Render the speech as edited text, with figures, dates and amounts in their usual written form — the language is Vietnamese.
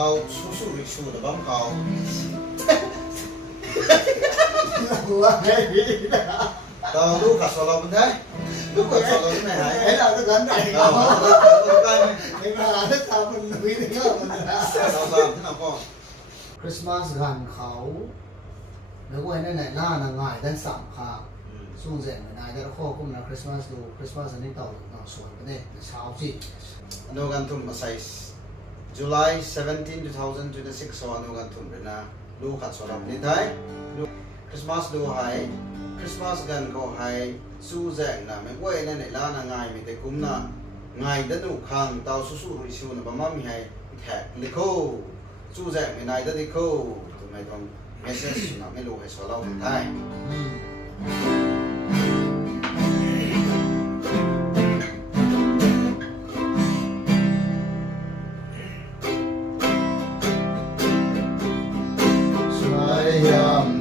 高叔叔的树的帮高，到路卡索拉不太，路卡索拉不太还，哎，老子干哪个？我干没，你妈的，他们弄一个我的。老三真的不， Christmas กันเขาแล้วก็นั่นแหละหน้าง่ายด้านสามค่ะส่งเสร็จไม่ได้แต่ละข้อก็มัน Christmas ดู Christmas อันนี้ต่อสวยไปเนี่ยเช้าสิ no gantung masais. July 17, 2026 so ano gantung na lu kat solam ni thai Christmas do hai Christmas gan ko hai su zeng na me wei na nei la na ngai mi te kum na ngai da nu khang tao su su ru su na ba ma mi hai thak likho su zeng mi nai da likho tu mai dong message na me lu hai so lau thai Sayang